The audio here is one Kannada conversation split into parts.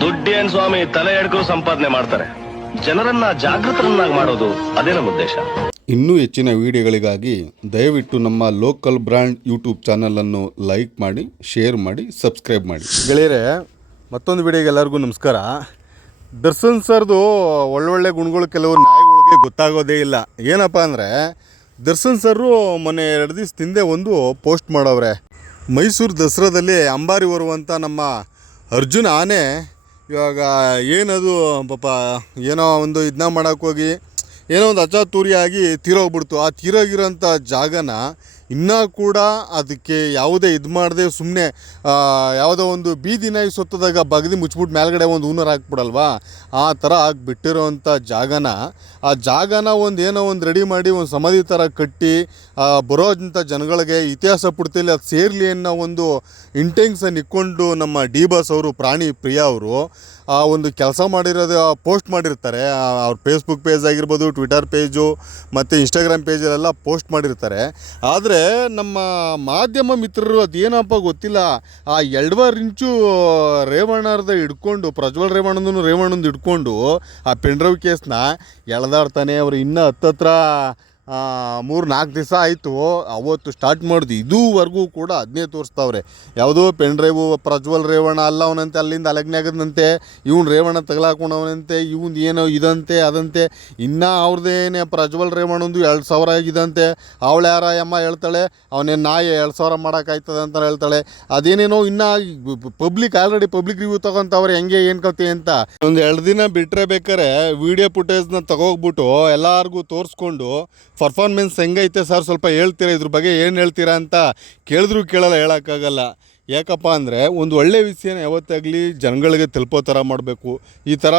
ದುಡ್ಡೇನ್ ಸ್ವಾಮಿ ತಲೆ ಎಡ್ಕೋ ಸಂಪಾದನೆ ಮಾಡ್ತಾರೆ. ಜನರನ್ನ ಜಾಗೃತರನ್ನಾಗಿ ಮಾಡೋದು ಅದೇ ನಮ್ಮ ಉದ್ದೇಶ. ಇನ್ನೂ ಹೆಚ್ಚಿನ ವಿಡಿಯೋಗಳಿಗಾಗಿ ದಯವಿಟ್ಟು ನಮ್ಮ ಲೋಕಲ್ ಬ್ರ್ಯಾಂಡ್ ಯೂಟ್ಯೂಬ್ ಚಾನಲನ್ನು ಲೈಕ್ ಮಾಡಿ ಶೇರ್ ಮಾಡಿ ಸಬ್ಸ್ಕ್ರೈಬ್ ಮಾಡಿ. ಗೆಳೆಯರೆ ಮತ್ತೊಂದು ವಿಡಿಯೋಗೆ ಎಲ್ಲರಿಗೂ ನಮಸ್ಕಾರ. ದರ್ಶನ್ ಸರ್ದು ಒಳ್ಳೊಳ್ಳೆ ಗುಣಗಳು ಕೆಲವು ನಾಯಿಗಳಿಗೆ ಗೊತ್ತಾಗೋದೇ ಇಲ್ಲ. ಏನಪ್ಪ ಅಂದರೆ ದರ್ಶನ್ ಸರ್ರು ಮೊನ್ನೆ ಎರಡು ದಿವಸ ತಿಂದೆ ಒಂದು ಪೋಸ್ಟ್ ಮಾಡವ್ರೆ. ಮೈಸೂರು ದಸರಾದಲ್ಲಿ ಅಂಬಾರಿ ಬರುವಂಥ ನಮ್ಮ ಅರ್ಜುನ ಆನೆ ಇವಾಗ ಏನದು, ಪಾಪ, ಏನೋ ಒಂದು ಇದನ್ನ ಮಾಡೋಕ್ಕೋಗಿ ಏನೋ ಒಂದು ಅಚಾತುರ್ಯ ಆಗಿ ತೀರೋಗ್ಬಿಡ್ತು. ಆ ತೀರೋಗಿರೋಂಥ ಜಾಗನ ಇನ್ನೂ ಕೂಡ ಅದಕ್ಕೆ ಯಾವುದೇ ಇದು ಮಾಡದೆ ಸುಮ್ಮನೆ ಯಾವುದೋ ಒಂದು ಬೀದಿ ನಾಯಿ ಸೊತ್ತದಾಗ ಬಗದಿ ಮುಚ್ಬಿಟ್ಟು ಮೇಲ್ಗಡೆ ಒಂದು ಹೂನರ್ ಹಾಕ್ಬಿಡಲ್ವಾ? ಆ ಥರ ಆಗಿಬಿಟ್ಟಿರೋವಂಥ ಜಾಗನ, ಆ ಜಾಗನ ಒಂದು ಏನೋ ಒಂದು ರೆಡಿ ಮಾಡಿ ಒಂದು ಸಮಾಧಿ ಥರ ಕಟ್ಟಿ ಬರೋಂಥ ಜನಗಳಿಗೆ ಇತಿಹಾಸ ಪುಡ್ತಿಲಿ ಅದು ಸೇರಲಿ ಅನ್ನೋ ಒಂದು ಇಂಟೆನ್ಷನ್ ಇಕ್ಕೊಂಡು ನಮ್ಮ ಡಿ ಬಾಸ್ ಅವರು, ಪ್ರಾಣಿ ಪ್ರಿಯ ಅವರು, ಆ ಒಂದು ಕೆಲಸ ಮಾಡಿರೋದು ಪೋಸ್ಟ್ ಮಾಡಿರ್ತಾರೆ. ಅವ್ರ ಫೇಸ್ಬುಕ್ ಪೇಜ್ ಆಗಿರ್ಬೋದು ಟ್ವಿಟರ್ ಪೇಜು ಮತ್ತು ಇನ್ಸ್ಟಾಗ್ರಾಮ್ ಪೇಜಲ್ಲೆಲ್ಲ ಪೋಸ್ಟ್ ಮಾಡಿರ್ತಾರೆ. ಆದರೆ ನಮ್ಮ ಮಾಧ್ಯಮ ಮಿತ್ರರು ಅದೇನಪ್ಪ ಗೊತ್ತಿಲ್ಲ, ಆ ಎಲ್ಡ್ವಾರ್ ಇಂಚು ರೇವಣ್ಣರ್ದ ಹಿಡ್ಕೊಂಡು, ಪ್ರಜ್ವಲ್ ರೇವಣ್ಣಂದು ರೇವಣ್ಣಂದು ಹಿಡ್ಕೊಂಡು, ಆ ಪೆಂಡ್ರವ್ ಕೇಸ್ನ ಎಳ್ದಾಡ್ತಾನೆ ಅವರು ಇನ್ನೂ ಹತ್ತತ್ರ ಮೂರು ನಾಲ್ಕು ದಿವಸ ಆಯಿತು. ಅವತ್ತು ಸ್ಟಾರ್ಟ್ ಮಾಡಿದ್ವಿ ಇದುವರೆಗೂ ಕೂಡ ಅದನ್ನೇ ತೋರಿಸ್ತಾವ್ರೆ. ಯಾವುದೋ ಪೆನ್ ಡ್ರೈವು ಪ್ರಜ್ವಲ್ ರೇವಣ್ಣ ಅಲ್ಲ ಅವನಂತೆ, ಅಲ್ಲಿಂದ ಅಲಗ್ನಾಗದಂತೆ ಇವ್ನು ರೇವಣ್ಣ ತಗಲಾಕೊಂಡವನಂತೆ, ಇವ್ನು ಏನೋ ಇದಂತೆ, ಅದಂತೆ. ಇನ್ನೂ ಅವ್ರದ್ದೇನೆ ಪ್ರಜ್ವಲ್ ರೇವಣ್ಣಂದು ಎರಡು ಸಾವಿರ ಆಗಿದಂತೆ. ಅವಳು ಯಾರ ಅಮ್ಮ ಹೇಳ್ತಾಳೆ, ಅವನೇನು ನಾಯಿ ಎರಡು ಸಾವಿರ ಮಾಡೋಕ್ಕಾಯ್ತದೆ ಅಂತ ಹೇಳ್ತಾಳೆ. ಅದೇನೇನೋ ಇನ್ನೂ ಪಬ್ಲಿಕ್ ಆಲ್ರೆಡಿ ಪಬ್ಲಿಕ್ ರಿವ್ಯೂ ತಗೊಂತವ್ರೆ, ಹೆಂಗೆ, ಏನು ಕತೆ ಅಂತ. ಒಂದು ಎರಡು ದಿನ ಬಿಟ್ಟರೆ ಬೇಕಾರೆ ವಿಡಿಯೋ ಫುಟೇಜ್ನ ತಗೋಗ್ಬಿಟ್ಟು ಎಲ್ಲರಿಗೂ ತೋರಿಸ್ಕೊಂಡು ಪರ್ಫಾರ್ಮೆನ್ಸ್ ಹೆಂಗೈತೆ ಸರ್ ಸ್ವಲ್ಪ ಹೇಳ್ತೀರಾ? ಇದ್ರ ಬಗ್ಗೆ ಏನು ಹೇಳ್ತೀರಾ ಅಂತ ಕೇಳಿದ್ರು ಕೇಳಲ್ಲ, ಹೇಳೋಕ್ಕಾಗಲ್ಲ. ಯಾಕಪ್ಪ ಅಂದರೆ, ಒಂದು ಒಳ್ಳೆಯ ವಿಷಯನ ಯಾವತ್ತಾಗಲಿ ಜನಗಳಿಗೆ ತಲುಪೋ ಥರ ಮಾಡಬೇಕು. ಈ ಥರ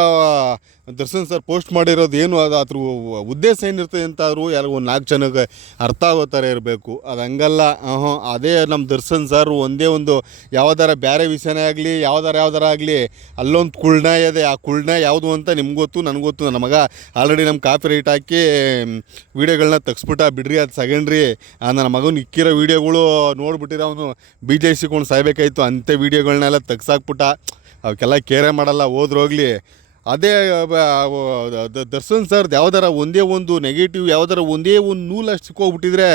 ದರ್ಶನ್ ಸರ್ ಪೋಸ್ಟ್ ಮಾಡಿರೋದು ಏನು? ಅದು ಅದ್ರ ಉದ್ದೇಶ ಏನಿರ್ತದೆ ಅಂತಾದರೂ ಯಾರು ಒಂದು ನಾಲ್ಕು ಜನಕ್ಕೆ ಅರ್ಥ ಆಗೋ ಥರ ಇರಬೇಕು. ಅದು ಹಂಗಲ್ಲ. ಹಾಂ ಅದೇ ನಮ್ಮ ದರ್ಶನ್ ಸರ್ ಒಂದೇ ಒಂದು ಯಾವ್ದಾರ ಬೇರೆ ವಿಷಯನೇ ಆಗಲಿ, ಯಾವ್ದಾರ ಯಾವ್ದಾರ ಆಗಲಿ, ಅಲ್ಲೊಂದು ಕುಳ್ನ ಇದೆ. ಆ ಕುಳ್ನ ಯಾವುದು ಅಂತ ನಿಮ್ಗೆ ಗೊತ್ತು, ನನಗೆ ಗೊತ್ತು. ನನ್ನ ಮಗ ಆಲ್ರೆಡಿ ನಮ್ಮ ಕಾಪಿ ರೈಟ್ ಹಾಕಿ ವೀಡಿಯೋಗಳನ್ನ ತೆಗ್ಸ್ಬಿಟ್ಟ. ಬಿಡ್ರಿ, ಅದು ಆ, ನನ್ನ ಮಗನ ಇಕ್ಕಿರೋ ವೀಡಿಯೋಗಳು ನೋಡ್ಬಿಟ್ಟಿರೋ ಅವನು ಬಿ ಜೆ ಸಿಕೊಂಡು ಸಾಯ್ಬೇಕಾಯ್ತು. ಅಂತೆ ವೀಡಿಯೋಗಳನ್ನೆಲ್ಲ ತೆಗ್ಸಾಕ್ಬಿಟ್ಟ. ಅವಕ್ಕೆಲ್ಲ ಕೇರೆ ಮಾಡಲ್ಲ ಹೋದ್ರೋಗ್ಲಿ ಅದೇ ದರ್ಶನ್ ಸರ್ ಯಾವ್ದಾರ ಒಂದೇ ಒಂದು ನೆಗೆಟಿವ್ ಯಾವ್ದಾರ ಒಂದೇ ಒಂದು ನೂಲಷ್ಟು ಸಿಕ್ಕೋಗ್ಬಿಟ್ಟಿದ್ರೆ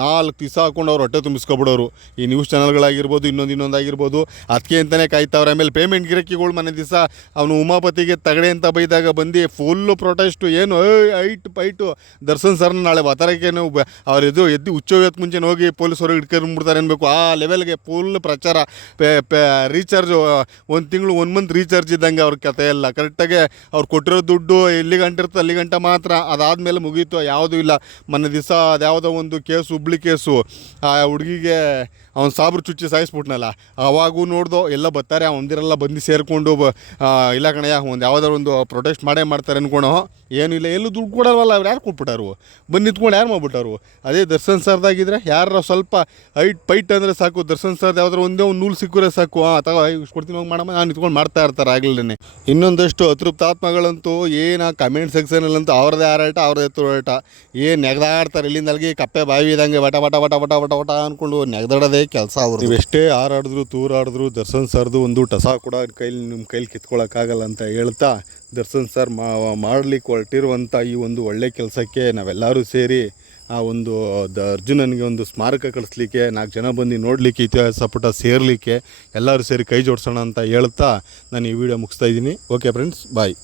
ನಾಲ್ಕು ದಿವಸ ಹಾಕೊಂಡು ಅವ್ರು ಹೊಟ್ಟೆ ತುಂಬಿಸ್ಕೊಬಿಡೋರು. ಈ ನ್ಯೂಸ್ ಚಾನಲ್ಗಳಾಗಿರ್ಬೋದು ಇನ್ನೊಂದು ಇನ್ನೊಂದು ಆಗಿರ್ಬೋದು. ಅದಕ್ಕೆ ಅಂತಲೇ ಕಾಯ್ತಾವ್ರೆ. ಆಮೇಲೆ ಪೇಮೆಂಟ್ ಗಿರಕಿಗಳು ಮನೆ ದಿವಸ ಅವನು ಉಮಾಪತಿಗೆ ತಗಡೆ ಅಂತ ಬೈದಾಗ ಬಂದು ಫುಲ್ಲು ಪ್ರೊಟೆಸ್ಟು ಏನು ಐಟ್, ಪೈಟು. ದರ್ಶನ್ ಸರ್ನ ನಾಳೆ ವಾತಾರಕ್ಕೆ ಅವ್ರು ಎದ್ದು ಎದ್ದು ಹುಚ್ಚೋಗಕ್ಕೆ ಮುಂಚೆ ಹೋಗಿ ಪೊಲೀಸರು ಹಿಡ್ಕೊಂಡ್ಬಿಡ್ತಾರೆ ಅನ್ಬೇಕು. ಆ ಲೆವೆಲ್ಗೆ ಫುಲ್ ಪ್ರಚಾರ. ಪೇ ಪೇ ರೀಚಾರ್ಜು ಒಂದು ತಿಂಗಳು, ಒಂದು ಮಂತ್ ರೀಚಾರ್ಜ್ ಇದ್ದಂಗೆ ಅವ್ರ ಕಥೆ ಎಲ್ಲ ಕರೆಕ್ಟಾಗಿ ಅವ್ರು ಕೊಟ್ಟಿರೋ ದುಡ್ಡು ಎಲ್ಲಿ ಗಂಟೆ ಇರ್ತದೆ ಅಲ್ಲಿ ಗಂಟೆ ಮಾತ್ರ. ಅದಾದಮೇಲೆ ಮುಗೀತು, ಯಾವುದೂ ಇಲ್ಲ. ಮೊನ್ನೆ ದಿವಸ ಅದ್ಯಾವುದೋ ಒಂದು ಕೇಸು, ಹುಬ್ಳಿ ಕೇಸು. ಆ ಹುಡುಗಿಗೆ ಅವ್ನು ಸಾಬ್ರು ಚುಚ್ಚಿ ಸಾಯಿಸ್ಬಿಟ್ನಲ್ಲ. ಅವಾಗೂ ನೋಡ್ದೋ, ಎಲ್ಲ ಬರ್ತಾರೆ ಒಂದಿರಲ್ಲ ಬಂದು ಸೇರಿಕೊಂಡು ಇಲ್ಲ ಕಣಯ್ಯ, ಒಂದು ಯಾವುದಾದ್ರು ಒಂದು ಪ್ರೊಟೆಸ್ಟ್ ಮಾಡೇ ಮಾಡ್ತಾರೆ ಅನ್ಕೊಳೋ ಇಲ್ಲ. ಎಲ್ಲೂ ದುಡ್ಡು ಕೊಡಲ್ವಲ್ಲ, ಅವ್ರು ಯಾರು ಕೊಟ್ಬಿಟ್ಟಾರು? ಬಂದು ನಿಂತ್ಕೊಂಡು ಯಾರು ಮಾಡ್ಬಿಟ್ಟಾರು? ಅದೇ ದರ್ಶನ್ ಸರ್ದಾಗಿದ್ರೆ ಯಾರ ಸ್ವಲ್ಪ ಹೈಟ್ ಪೈಟ್ ಅಂದರೆ ಸಾಕು. ದರ್ಶನ್ ಸರ್ದು ಯಾವ್ದಾದ್ರು ಒಂದೇ ಒಂದು ನೂಲು ಸಿಕ್ಕರೆ ಸಾಕು. ಹಾಂ ತಗೋ, ಇಷ್ಟು ಕೊಡ್ತೀನಿ ಹೋಗಿ ಮಾಡಮ್ಮ. ನಾನು ನಿಂತ್ಕೊಂಡು ಮಾಡ್ತಾ ಇರ್ತಾರೆ ಆಗಲೇ ಇನ್ನೊಂದಷ್ಟು ಅತೃಪ್ತಾತ್ಮಗಳಂತೂ ಏನು ಕಮೆಂಟ್ ಸೆಕ್ಷನಲ್ಲಂತೂ ಅವ್ರದ್ದೇ ಆರಾಟ, ಅವ್ರದ್ದೇ ತುರಾಟ. ಏನು ನೆಗ್ದಾಡ್ತಾರೆ, ಇಲ್ಲಿಂದ ಅಲ್ಲಿಗೆ ಕಪ್ಪೆ ಬಾವಿ ಇದ್ದಂಗೆ ವಟ ವಟ ವಟ ವಟ ವಟ ವಟ ಅಂದ್ಕೊಂಡು ನೆಗ್ದಾಡೋದೇ ಕೆಲಸ ಅವರು ನೀವು ಎಷ್ಟೇ ಹಾರಾಡಿದ್ರು, ತೂರಾಡಿದ್ರು, ದರ್ಶನ್ ಸರ್ದು ಒಂದು ಟಸ ಕೂಡ, ಕೈಲಿ ನಿಮ್ಮ ಕೈಲಿ ಕಿತ್ಕೊಳ್ಳೋಕ್ಕಾಗಲ್ಲ ಅಂತ ಹೇಳ್ತಾ, ದರ್ಶನ್ ಸರ್ ಮಾಡಲಿಕ್ಕೆ ಹೊರಟಿರುವಂಥ ಈ ಒಂದು ಒಳ್ಳೆ ಕೆಲಸಕ್ಕೆ ನಾವೆಲ್ಲರೂ ಸೇರಿ ಆ ಒಂದು, ದ ಅರ್ಜುನನಿಗೆ ಒಂದು ಸ್ಮಾರಕ ಕಳಿಸ್ಲಿಕ್ಕೆ, ನಾಲ್ಕು ಜನ ಬಂದು ನೋಡಲಿಕ್ಕೆ, ಇತಿಹಾಸ ಪುಟ ಸೇರಲಿಕ್ಕೆ ಎಲ್ಲರೂ ಸೇರಿ ಕೈ ಜೋಡಿಸೋಣ ಅಂತ ಹೇಳ್ತಾ ನಾನು ಈ ವಿಡಿಯೋ ಮುಗಿಸ್ತಾ ಇದ್ದೀನಿ. Okay friends bye